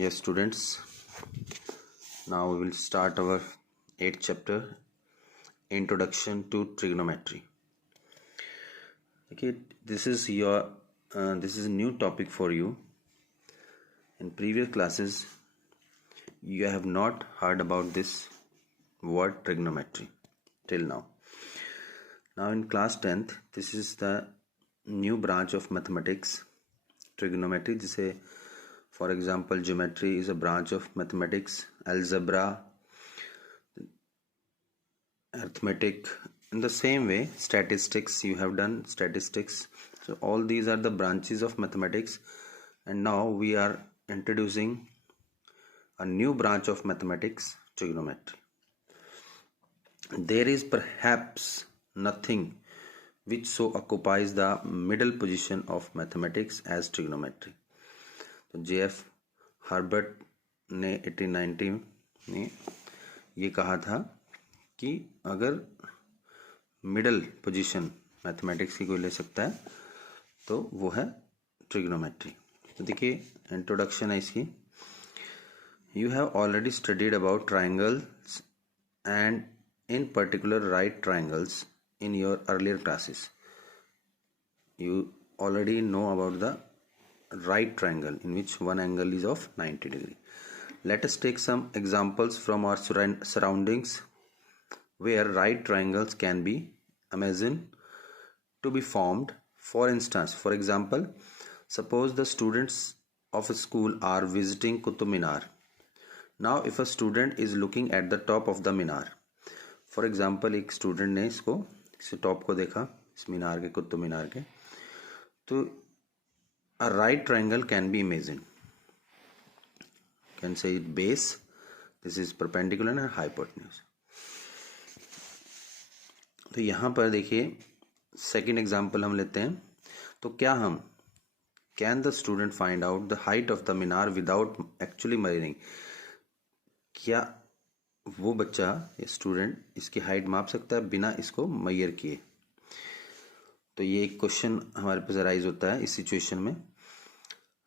Yes, students. Now we will start our 8th chapter, Introduction to Trigonometry. Okay, this is a new topic for you. In previous classes, you have not heard about this word trigonometry till now. Now in class 10th, this is the new branch of mathematics, trigonometry. जिसे for example, geometry is a branch of mathematics, algebra, arithmetic. In the same way, statistics, you have done statistics. So all these are the branches of mathematics, and now we are introducing a new branch of mathematics, trigonometry. There is perhaps nothing which so occupies the middle position of mathematics as trigonometry. तो J.F. Herbert ने 1890 में ये कहा था कि अगर middle position mathematics की कोई ले सकता है तो वो है ट्रिग्नोमेट्री. तो देखिए इंट्रोडक्शन है इसकी. You have already studied about triangles and in particular right triangles in your earlier classes. You already know about the right triangle in which one angle is of 90 degree. Let us take some examples from our surroundings where right triangles can be imagined to be formed. For instance, for example, suppose the students of a school are visiting Qutub Minar. Now if a student is looking at the top of the minar, for example एक student ने इसको इस top को देखा, इस मीनार के, कुतुब मीनार के, तो a right triangle can be imagined. Can say it base, this is perpendicular and hypotenuse. तो यहाँ पर देखिए सेकेंड एग्जाम्पल हम लेते हैं. तो क्या हम can the student find out the height of the Minar without actually measuring. क्या वो बच्चा या स्टूडेंट इसकी हाइट माप सकता है बिना इसको मेजर किए. तो ये एक क्वेश्चन हमारे पास अराइज होता है इस सिचुएशन में.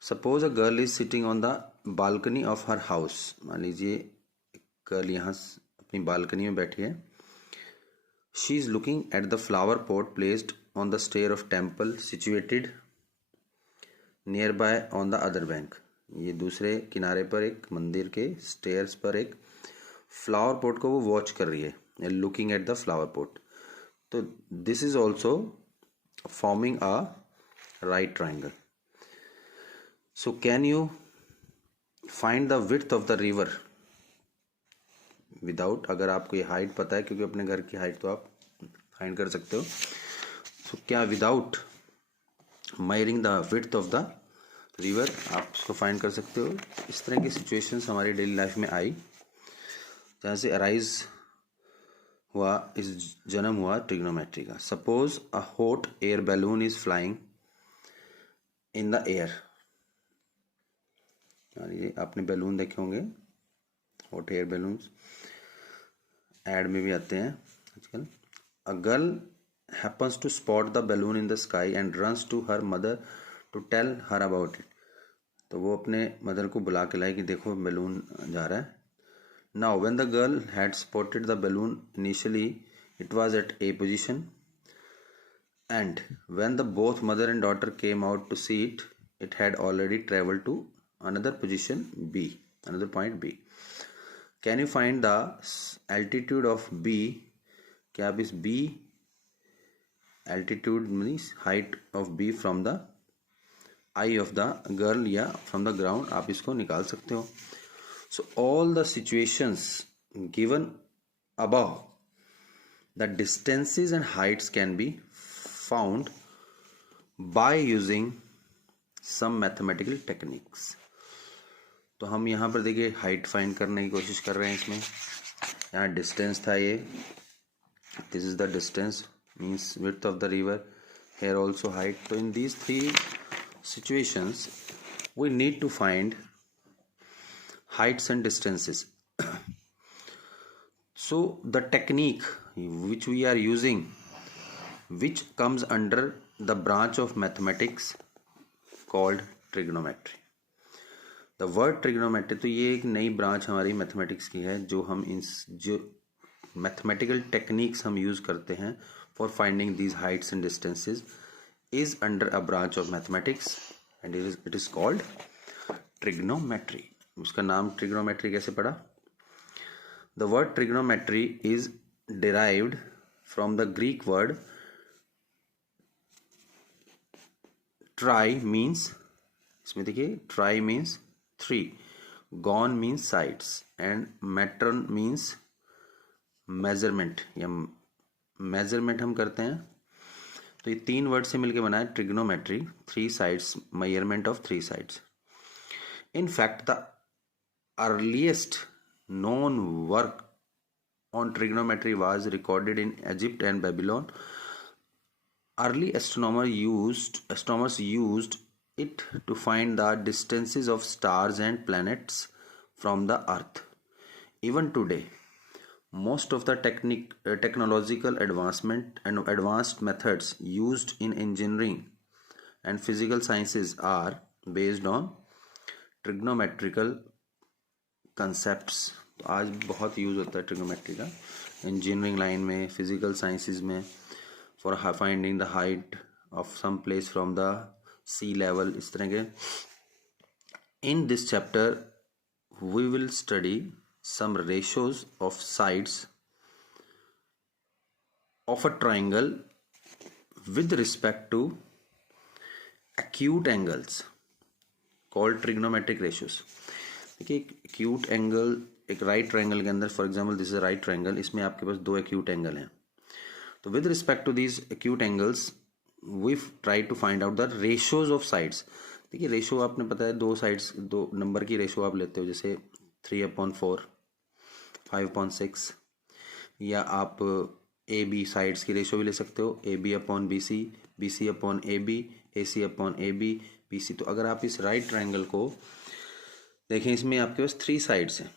Suppose a girl is sitting on the balcony of her house. मान लीजिए गर्ल यहाँ अपनी बालकनी में बैठी है. She is looking at the flower pot placed on the stair of temple situated nearby on the other bank. ये दूसरे किनारे पर एक मंदिर के स्टेयर्स पर एक फ्लावर पॉट को वो वॉच कर रही है, looking at the flower pot. तो this is also forming a right triangle. So can you find the width of the river without, अगर आपको ये हाइट पता है क्योंकि अपने घर की हाइट तो आप फाइंड कर सकते हो, सो क्या without measuring the width of the river आप उसको फाइंड कर सकते हो. इस तरह की सिचुएशंस हमारी डेली लाइफ में आई जहाँ से अराइज हुआ, इस जन्म हुआ ट्रिग्नोमेट्री का. Suppose a hot air balloon is flying in the air. आपने बैलून देखे होंगे, हॉट एयर बैलून्स एड में भी आते हैं आजकल. A girl happens to spot the balloon in the sky and runs to her mother to tell her about it. तो वो अपने मदर को बुला के लाई कि देखो बैलून जा रहा है. Now, when the girl had spotted the balloon initially, it was at A position, and when the both mother and daughter came out to see it, it had already traveled to another position B, another point B. Can you find the altitude of B? क्या आप इस B altitude means height of B from the eye of the girl या from the ground आप इसको निकाल सकते हो. So all the situations given above, the distances and heights can be found by using some mathematical techniques. तो हम यहाँ पर देखिए हाइट फाइंड करने की कोशिश कर रहे हैं. इसमें यहाँ डिस्टेंस था, ये this is the distance means width of the river. Here also height. तो in these three situations we need to find heights and distances. So the technique which we are using, which comes under the branch of mathematics called trigonometry. The word trigonometry, तो ये एक नई branch हमारी mathematics की है जो हम जो मैथमेटिकल टेक्निक्स हम यूज करते हैं for finding these Heights and distances is under a branch of mathematics and it is called trigonometry. उसका नाम ट्रिग्नोमेट्री कैसे पड़ा? The word trigonometry is derived from the Greek word try means, इसमें देखिए try means 3, gone means sides and matron means measurement, या measurement हम करते हैं। तो ये 3 वर्ड से मिलकर बना है trigonometry, 3 sides, measurement of 3 sides. In fact the earliest known work on trigonometry was recorded in Egypt and Babylon. Early astronomers used it to find the distances of stars and planets from the earth. Even today, most of the technological advancement and advanced methods used in engineering and physical sciences are based on trigonometrical concepts. तो आज बहुत use होता है trigonometry का engineering line में, physical sciences में, for finding the height of some place from the sea level, इस तरह के। In this chapter we will study some ratios of sides of a triangle with respect to acute angles called trigonometric ratios. देखिए एक acute angle, एक right triangle के अंदर, for example this is a right triangle, इसमें आपके पास 2 acute angle हैं। तो with respect to these acute angles we try to find out the ratios of sides. देखिए रेशो आपने पता है, 2 साइड्स, 2 नंबर की रेशो आप लेते हो, जैसे 3/4, 5/6, या आप ए बी साइड्स की रेशो भी ले सकते हो, AB/BC, BC/AB, AC/AB, BC। तो अगर आप इस राइट ट्रायंगल को देखें, इसमें आपके पास 3 साइड्स हैं।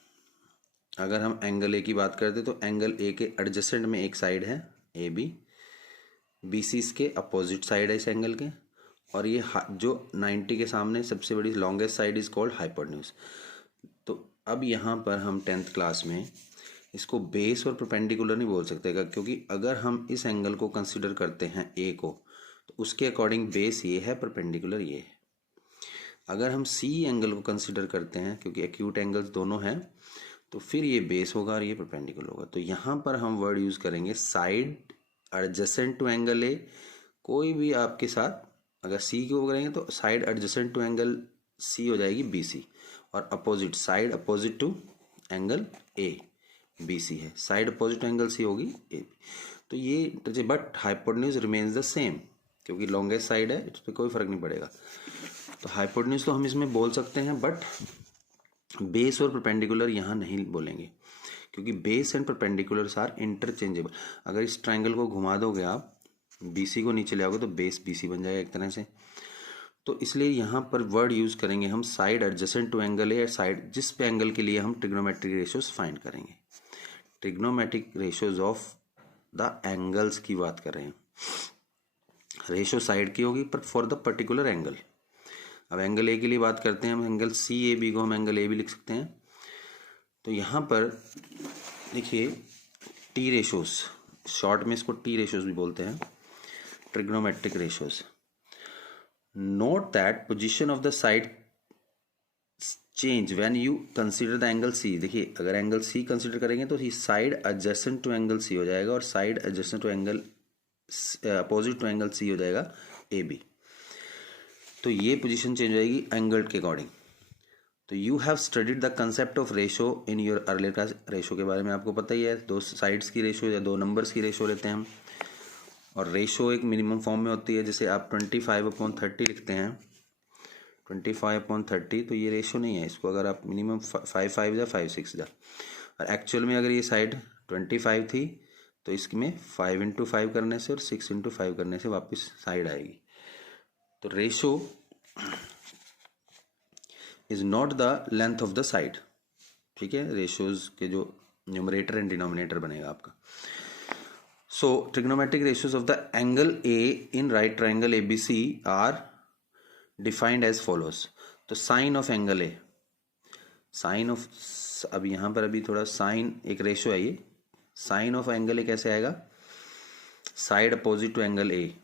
अगर हम एंगल ए की बात करते तो एंगल ए के एडजेसेंट में एक साइड है AB, BC इसके अपोजिट साइड है इस एंगल के, और ये जो 90 के सामने सबसे बड़ी longest side is called hypotenuse. तो अब यहाँ पर हम 10th क्लास में इसको बेस और परपेंडिकुलर नहीं बोल सकते, क्योंकि अगर हम इस एंगल को कंसिडर करते हैं ए को, तो उसके अकॉर्डिंग बेस ये है, परपेंडिकुलर ये है। अगर हम सी एंगल को कंसिडर करते हैं, क्योंकि एक्यूट एंगल्स दोनों हैं, तो फिर ये बेस होगा और ये परपेंडिकुलर होगा। तो यहाँ पर हम वर्ड यूज करेंगे side adjacent to angle A. कोई भी आपके साथ अगर सी को करेंगे तो side adjacent to angle C हो जाएगी BC, और opposite side opposite to angle A BC है, side opposite to angle C होगी AB। तो ये but hypotenuse remains the same, क्योंकि लॉन्गेस्ट साइड है, इस पर कोई फर्क नहीं पड़ेगा। तो हाइपोटेन्यूज तो हम इसमें बोल सकते हैं, बट बेस और परपेंडिकुलर यहाँ नहीं बोलेंगे, क्योंकि base and perpendicular are interchangeable. अगर इस ट्रायंगल को घुमा दोगे आप, BC को नीचे ले आओगे तो बेस BC बन जाएगा एक तरह से। तो इसलिए यहाँ पर वर्ड यूज करेंगे हम side adjacent to angle A, side जिस पे एंगल के लिए हम ट्रिग्नोमेट्रिक रेशियोज फाइंड करेंगे। Trigonometric ratios of the angles की बात कर रहे हैं। रेशियो साइड की होगी पर फॉर द पर्टिकुलर एंगल। अब एंगल ए के लिए बात करते हैं हम, एंगल CAB को हम एंगल ए भी लिख सकते हैं। तो यहाँ पर देखिए T रेशोज, शॉर्ट में इसको T रेशोज भी बोलते हैं, trigonometric ratios. Note that position of the side change when you consider the angle C। देखिए अगर एंगल C कंसीडर करेंगे तो side adjacent to angle C हो जाएगा, और side adjacent to angle opposite to angle C हो जाएगा AB। तो ये पोजीशन चेंज हो जाएगी एंगल के अकॉर्डिंग। तो you have studied the concept of ratio in your earlier class. Ratio के बारे में आपको पता ही है, 2 साइड्स की रेशो या 2 नंबर्स की रेशो लेते हैं हम, और रेशो एक मिनिमम फॉर्म में होती है। जैसे आप 25/30 लिखते हैं, 25/30, तो ये रेशो नहीं है, इसको अगर आप मिनिमम 5 या 5 जा, और एक्चुअल में अगर ये साइड 25 थी तो इसमें 5 × 5 करने से और 6 × 5 करने से वापस साइड आएगी। तो ratio is not the length of the side, ठीक है। रेशियोज के जो न्यूमरेटर एंड डिनोमिनेटर बनेगा आपका। So trigonometric ratios of the angle A in right triangle ABC are defined as follows. तो sine of angle A, sine of, अब यहाँ पर अभी थोड़ा साइन एक रेशो है, ये साइन ऑफ एंगल ए कैसे आएगा, side opposite to angle A,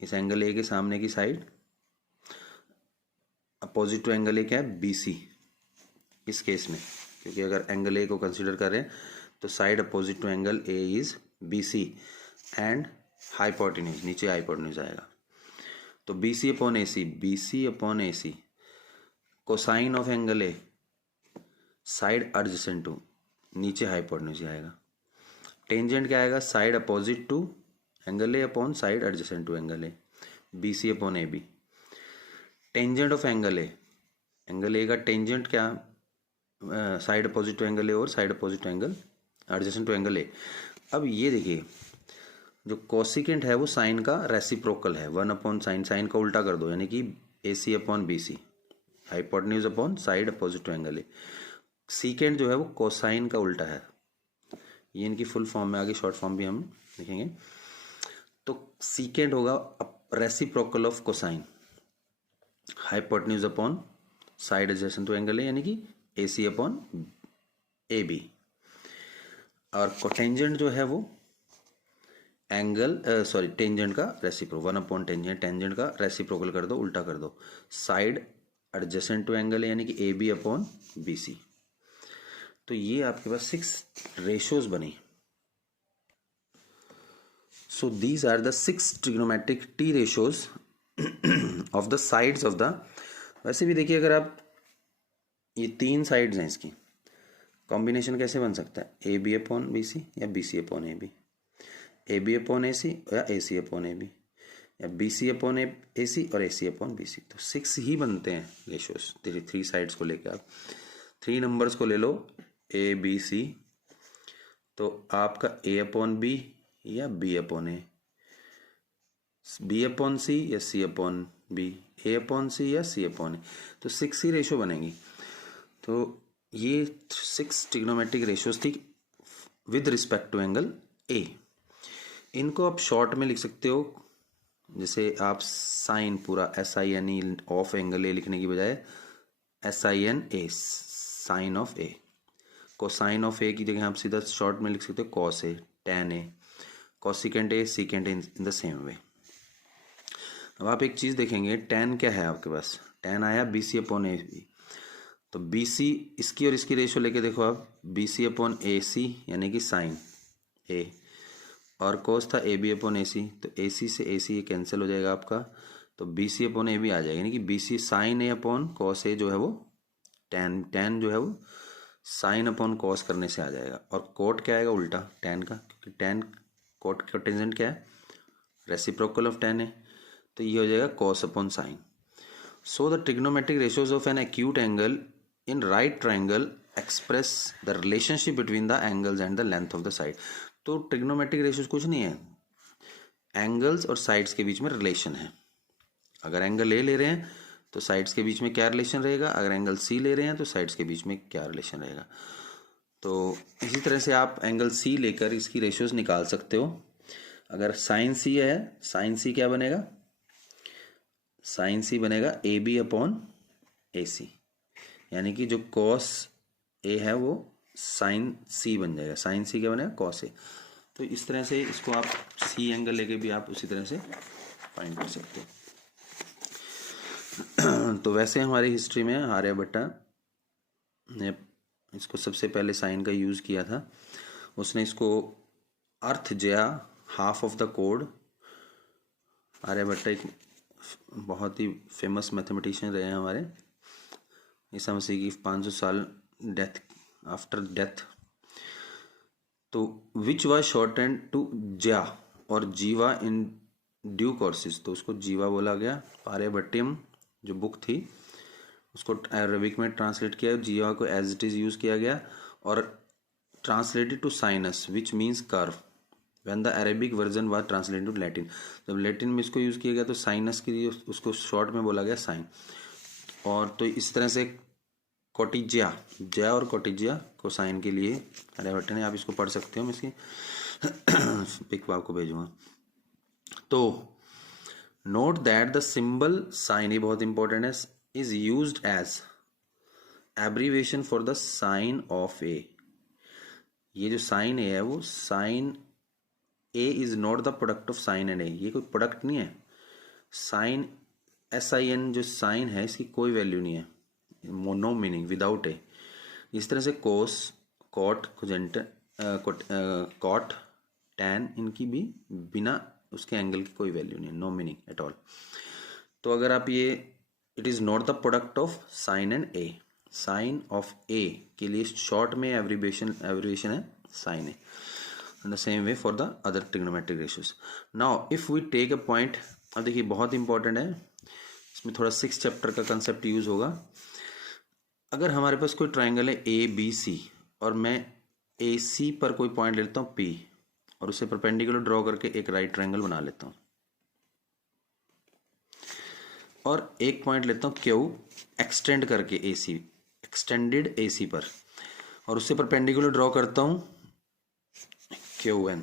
इस एंगल ए के सामने की side opposite to angle A क्या है, BC इस केस में, क्योंकि अगर एंगल ए को कंसीडर करें तो side opposite to angle A is BC and hypotenuse, नीचे हाइपोटेन्यूज आएगा, तो BC upon AC, BC upon AC, cosine of angle A side adjacent to, नीचे हाइपोटेन्यूज आएगा, टेंजेंट क्या आएगा, side opposite to angle A upon side adjacent to angle A, BC upon AB, tangent of angle A का tangent क्या, side opposite to angle A और side opposite to angle adjacent to angle ए। अब ये देखिए जो cosecant है वो sign का रेसिप्रोकल है, 1 अपॉन साइन, साइन का उल्टा कर दो यानी कि AC upon BC, hypotenuse upon side opposite to angle A. Secant जो है वो कोसाइन का उल्टा है, ये इनकी फुल फॉर्म में, आगे शॉर्ट फॉर्म भी हम लिखेंगे। तो सीकेंट होगा reciprocal of cosine, hypotenuse upon side adjacent to angle A यानी कि AC अपॉन AB, और कोटेंजेंट जो है वो एंगल टेंजेंट का रेसिप्रोकल, 1 अपॉन टेंजेंट, टेंजेंट का रेसिप्रोकल कर दो, उल्टा कर दो, साइड एडजेसेंट टू एंगल यानी कि AB अपॉन BC। तो ये आपके पास 6 रेशोज बनी। So these are the 6 trigonometric T ratios of the sides of the, वैसे भी देखिए अगर आप ये 3 साइड्स हैं इसकी, कॉम्बिनेशन कैसे बन सकता है, AB अपॉन BC या BC upon AB, AB upon AC या AC अपॉन AB, या BC अपॉन AC और AC अपॉन BC। तो 6 ही बनते हैं रेशोज 3 साइड्स को लेकर। आप 3 नंबर्स को ले लो ABC, तो आपका A अपॉन B या B upon A, B upon C या C upon B, A upon C या C अपॉन A, तो 6 ही रेशो बनेंगी। तो ये 6 ट्रिग्नोमेट्रिक रेशोज थी with respect to angle A। इनको आप शॉर्ट में लिख सकते हो, जैसे आप साइन पूरा SINE ऑफ एंगल A लिखने की बजाय SINA, sine of A, cosine of A की जगह आप सीधा शॉर्ट में लिख सकते हो cos A, tan A, cosecant A, secant A in the same वे। अब आप एक चीज़ देखेंगे, tan क्या है आपके पास, tan आया BC अपॉन AB, तो BC इसकी और इसकी रेशो लेके देखो आप, BC अपॉन AC यानी कि साइन A, और कोस था AB अपॉन AC, तो AC से AC ये कैंसिल हो जाएगा आपका, तो BC अपॉन AB आ जाएगा, यानी कि BC sine A upon cos A जो है वो tan जो है वो साइन अपॉन कॉस करने से आ जाएगा, और कोट क्या आएगा उल्टा tan का, क्योंकि tan कोट का टेंजेंट क्या है, रेसिप्रोकल ऑफ tan है, तो ये हो जाएगा cos upon sine. So the trigonometric ratios of an acute angle in right triangle express the relationship between the angles and the length of the side. तो trigonometric ratios कुछ नहीं है, angles और साइड्स के बीच में रिलेशन है। अगर angle A ले रहे हैं तो साइड्स के बीच में क्या रिलेशन रहेगा, अगर एंगल सी ले रहे हैं तो साइड्स के बीच में क्या रिलेशन रहेगा। तो इसी तरह से आप एंगल सी लेकर इसकी रेशियोज निकाल सकते हो। अगर साइन सी है, साइन सी क्या बनेगा, साइन सी बनेगा AB अपॉन AC, यानी कि जो कॉस A है वो साइन C बन जाएगा, साइन C क्या बनेगा, कॉस A। तो इस तरह से इसको आप C एंगल लेके भी आप उसी तरह से फाइंड कर सकते हो। तो वैसे हमारी हिस्ट्री में आर्यभट्ट ने इसको सबसे पहले साइन का यूज़ किया था, उसने इसको अर्थ जया हाफ ऑफ द कोड, आर्यभट्ट एक बहुत ही फेमस मैथमेटिशियन रहे हैं हमारे, ईसा मसीह की 500 साल डेथ आफ्टर डेथ, तो विच वाज शॉर्टेंड टू ज्या और जीवा इन ड्यू कोर्सेज, तो उसको जीवा बोला गया। आर्यभट्टियम जो बुक थी उसको अरेबिक में ट्रांसलेट किया, जीवा को एज इट इज़ यूज़ किया गया, और translated to sinus which means curve when the Arabic version was translated to Latin. जब लैटिन में इसको यूज़ किया गया तो साइनस के लिए उसको शॉर्ट में बोला गया साइन। और तो इस तरह से कोटिजिया, जया और कोटिजिया को साइन के लिए आर्यभट्ट ने, आप इसको पढ़ सकते हो, मैं इसकी पिक आपको भेजूंगा। तो note that the symbol sine, ये बहुत इंपॉर्टेंट है, is used as abbreviation for the sine of A, ये जो साइन ए है वो sine A is not the product of sine and A, ये कोई प्रोडक्ट नहीं है। साइन SIN जो साइन है इसकी कोई वैल्यू नहीं है, नो मीनिंग, विदाउट ए। इस तरह से कोस, कॉट, कोजेंट, कॉट, टैन, इनकी भी बिना उसके एंगल की कोई वैल्यू नहीं है, नो मीनिंग एट ऑल। तो अगर आप ये it is not the product of sine and A, sine of A के लिए शॉर्ट में एब्रीवेशन है sine A. In the same way for the other trigonometric ratios. Now if we take a point, अब देखिए बहुत important है, इसमें थोड़ा 6 चैप्टर का कंसेप्ट यूज होगा। अगर हमारे पास कोई ट्राइंगल है ABC और मैं AC पर कोई पॉइंट लेता हूँ P और उसे परपेंडिकुलर ड्रॉ करके एक राइट ट्राइंगल बना लेता हूँ, और एक पॉइंट लेता हूँ Q एक्सटेंड करके AC, एक्सटेंडेड AC पर, और उससे परपेंडिकुलर ड्रॉ करता हूँ QN,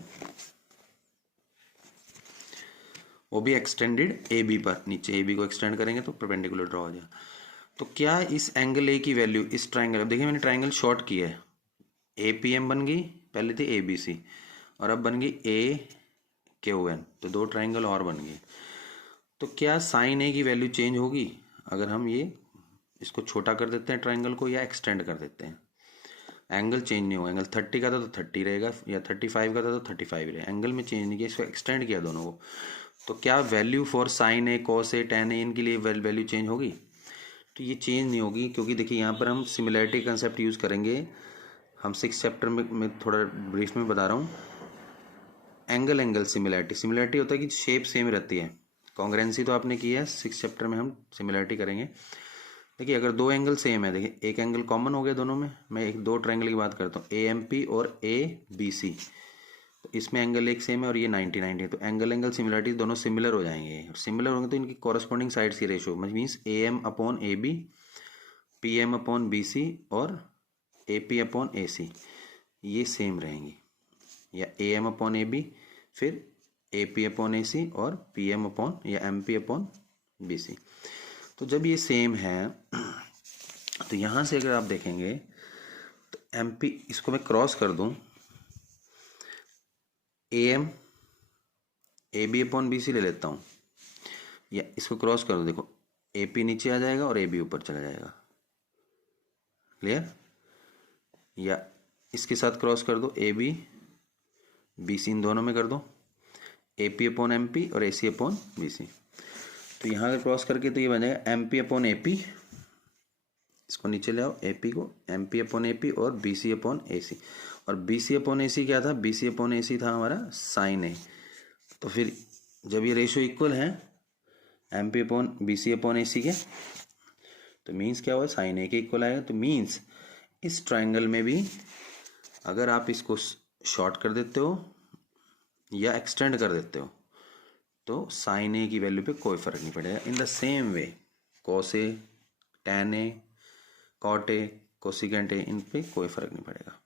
वो भी एक्सटेंडेड AB पर, नीचे AB को एक्सटेंड करेंगे तो परपेंडिकुलर ड्रॉ हो जाएगा। तो क्या इस एंगल A की वैल्यू इस ट्राइंगल, अब देखिए मैंने ट्राइंगल शॉर्ट किया है, APM बन गई, पहले थी ABC और अब बन गई AQN, तो 2 ट्राइंगल और बन गए। तो क्या साइन A की वैल्यू चेंज होगी अगर हम ये इसको छोटा कर देते हैं ट्राइंगल को या एक्सटेंड कर देते हैं? एंगल चेंज नहीं होगा, एंगल 30 का था तो 30 रहेगा, या 35 का था तो 35 रहेगा, एंगल में चेंज नहीं किया, इसको एक्सटेंड किया दोनों को। तो क्या value for sine A, cos A, tan A इनके लिए वैल्यू चेंज होगी? तो ये चेंज नहीं होगी, क्योंकि देखिए यहाँ पर हम सिमिलैरिटी कंसेप्ट यूज़ करेंगे। हम 6 चैप्टर में थोड़ा ब्रीफ में बता रहा हूँ। एंगल सिमिलैरिटी होता है कि शेप सेम रहती है। कॉन्ग्रेंसी तो आपने की है, 6 चैप्टर में हम सिमिलैरिटी करेंगे। देखिए अगर 2 एंगल सेम है, देखिए एक एंगल कॉमन हो गया दोनों में, मैं 2 ट्रायंगल की बात करता हूँ, AMP और ABC, तो इसमें एंगल एक सेम है और ये 90 है, तो एंगल सिमिलरिटी दोनों सिमिलर हो जाएंगे। सिमिलर होंगे तो इनकी कॉरस्पॉन्डिंग साइड्स की रेशियो मीन्स AM/AB, PM/BC और AP/AC ये सेम रहेंगी, या AM/AB फिर AP/AC और PM या MP/BC। तो जब ये सेम है तो यहाँ से अगर आप देखेंगे तो MP, इसको मैं क्रॉस कर दूं, AM AB/BC ले लेता हूँ, या इसको क्रॉस कर दो, देखो AP नीचे आ जाएगा और AB ऊपर चला जाएगा, क्लियर? या इसके साथ क्रॉस कर दो, AB BC इन दोनों में कर दो, AP/MP और AC/BC। तो यहाँ अगर क्रॉस करके तो ये बन जाएगा MP/AP, इसको नीचे ले आओ, AP को MP/AP और BC/AC, और BC/AC क्या था? BC/AC था हमारा साइन ए। तो फिर जब ये रेशियो इक्वल है MP/BC/AC के, तो मीन्स क्या हुआ? साइन ए के इक्वल आएगा। तो मीन्स इस ट्राइंगल में भी अगर आप इसको शॉर्ट कर देते हो या एक्सटेंड कर देते हो तो साइन ए की वैल्यू पे कोई फर्क नहीं पड़ेगा। In the same way cos A, tan A, cot A, cosecant A, इन पे कोई फर्क नहीं पड़ेगा।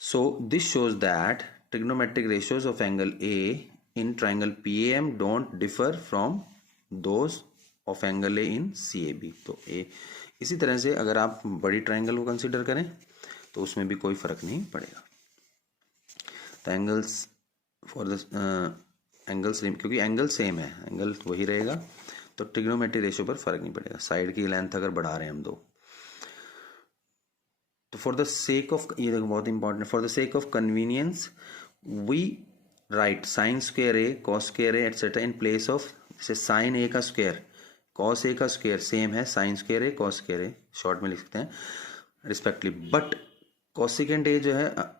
So this shows that trigonometric ratios of angle A in triangle PAM don't differ from those of angle A in CAB। तो ए इसी तरह से अगर आप बड़ी ट्राइंगल को कंसिडर करें तो उसमें भी कोई फर्क नहीं पड़ेगा। तो एंगल्स फॉर द एंगल्स, क्योंकि एंगल सेम है, एंगल वही रहेगा, तो ट्रिग्नोमेट्रिक रेशियो पर फर्क नहीं पड़ेगा। साइड की लेंथ अगर बढ़ा रहे हैं हम 2, तो फॉर द सेक ऑफ, ये देखो बहुत important, for the sake of convenience we write sine square A, cos square A etcetera in place of, जैसे साइन ए का स्क्वायर, कॉस ए का स्क्वायर सेम है sine square A, cos square A, short में लिख सकते हैं respectively. But cosecant A जो है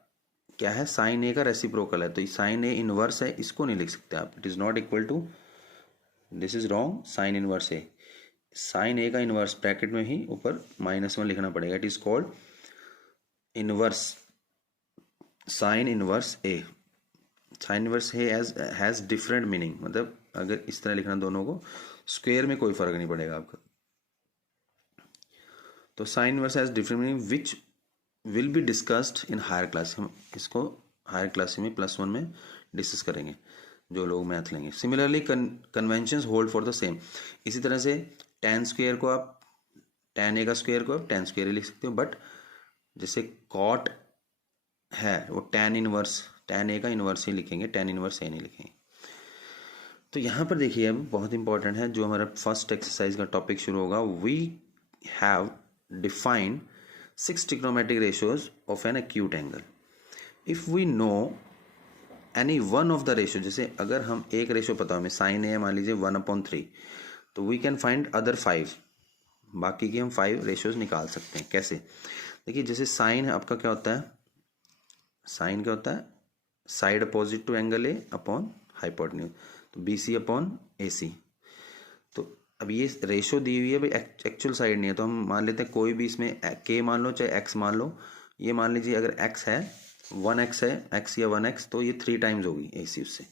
क्या है? साइन ए का रेसिप्रोकल है, तो साइन ए इनवर्स है, इसको नहीं लिख सकते आप, it is not equal to, this is wrong, sine inverse A, sine A का इनवर्स ब्रैकेट में ही ऊपर -1 लिखना पड़ेगा, it is called inverse, sine inverse A. Sine inverse A has different meaning, मतलब अगर इस तरह लिखना दोनों को, स्क्वायर में कोई फर्क नहीं पड़ेगा आपका। तो sine inverse has different meaning which will be discussed in higher class. हम इसको हायर क्लास में +1 में डिस्कस करेंगे जो लोग मैथ लेंगे। Similarly conventions hold for the same. इसी तरह से tan स्क्वायर को आप tan a का स्क्वायर को आप tan स्क्वायर ही लिख सकते हो, बट जैसे cot है वो tan इनवर्स tan a का इनवर्स ही लिखेंगे, tan इनवर्स a नहीं लिखेंगे। तो यहाँ पर देखिए अब बहुत इंपॉर्टेंट है, जो हमारा फर्स्ट एक्सरसाइज का टॉपिक शुरू होगा। We have defined 6 trigonometric ratios of an acute angle. If we know any one of the ratio, जैसे अगर हम एक रेशियो पता हमें साइन ए मान लीजिए 1/3, तो वी कैन फाइंड अदर 5, बाकी की हम 5 रेशियोज निकाल सकते हैं। कैसे? देखिए जैसे साइन है आपका क्या होता है, साइन क्या होता है, side opposite to angle A upon hypotenuse, तो BC अपॉन AC। तो अब ये रेशो दी हुई है भाई, एक्चुअल साइड नहीं है, तो हम मान लेते हैं कोई भी इसमें K मान लो चाहे X मान लो। ये मान लीजिए अगर X है 1X है, X या 1X, तो ये 3 टाइम्स होगी AC उससे,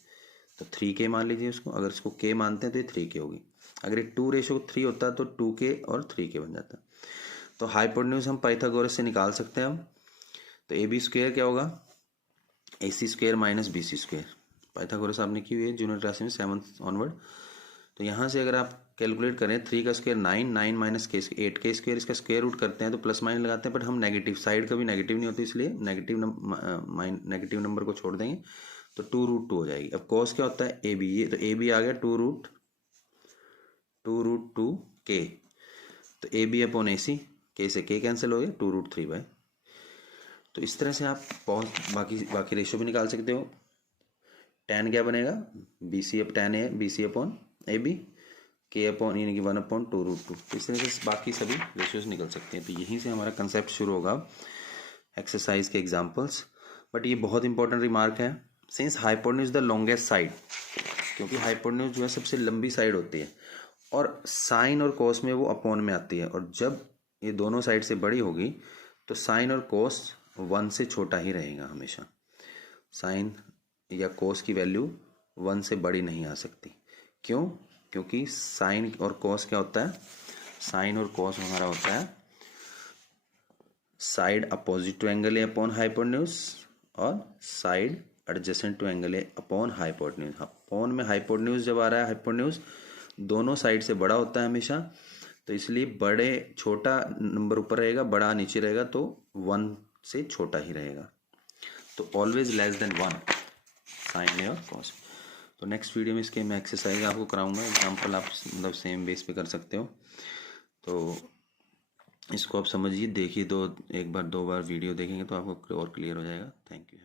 तो 3K मान लीजिए उसको। अगर इसको K मानते हैं तो ये 3K होगी। अगर ये 2:3 होता तो 2K और 3K बन जाता। तो हाइपोटेन्यूज हम पाइथागोरस से निकाल सकते हैं हम। तो AB स्क्वायर क्या होगा, AC square minus BC square. Pythagoras आपने की हुई है जूनियर क्लास में 7th ऑनवर्ड। तो यहाँ से अगर आप कैलकुलेट करें 3 का स्क्वायर 9, 9 माइनस के 8 के स्क्वायर, इसका स्क्वायर रूट करते हैं तो प्लस माइनस लगाते हैं, बट हम नेगेटिव साइड कभी नेगेटिव नहीं होती, इसलिए नेगेटिव नंबर को छोड़ देंगे, तो 2√2 हो जाएगी। अब कॉस क्या होता है AB, ये तो AB आ गया 2√2K, तो AB अपॉन AC, K से K कैंसिल हो गया 2√3/। तो इस तरह से आप बहुत बाकी रेशियो भी निकाल सकते हो। tan क्या बनेगा, BC up tan A BC upon AB, K upon यानी कि 1/2√2। इस तरह से बाकी सभी रेशियोज निकल सकते हैं। तो यहीं से हमारा कंसेप्ट शुरू होगा एक्सरसाइज के एग्जांपल्स। बट ये बहुत इंपॉर्टेंट रिमार्क है, since hypotenuse the longest side, क्योंकि हाइपोटेन्यूज जो है सबसे लंबी साइड होती है, और साइन और कोस में वो अपॉन में आती है, और जब ये दोनों साइड से बड़ी होगी तो साइन और कोस 1 से छोटा ही रहेगा हमेशा। साइन या कोस की वैल्यू 1 से बड़ी नहीं आ सकती। क्यों? क्योंकि साइन और कोस क्या होता है, साइन और कोस हमारा होता है side opposite to angle A upon hypotenuse, और side adjacent to angle A upon hypotenuse. Upon में हाइपोटेन्यूज जब आ रहा है, हाइपोटेन्यूज दोनों साइड से बड़ा होता है हमेशा, तो इसलिए बड़े छोटा नंबर ऊपर रहेगा, बड़ा नीचे रहेगा, तो 1 से छोटा ही रहेगा। तो ऑलवेज लेस देन 1 साइन ए और कॉस। तो नेक्स्ट वीडियो में इसके मैं एक्सरसाइज आपको कराऊंगा, एग्जांपल आप मतलब सेम बेस पे कर सकते हो। तो इसको आप समझिए, देखिए, एक बार 2 बार वीडियो देखेंगे तो आपको और क्लियर हो जाएगा। Thank you.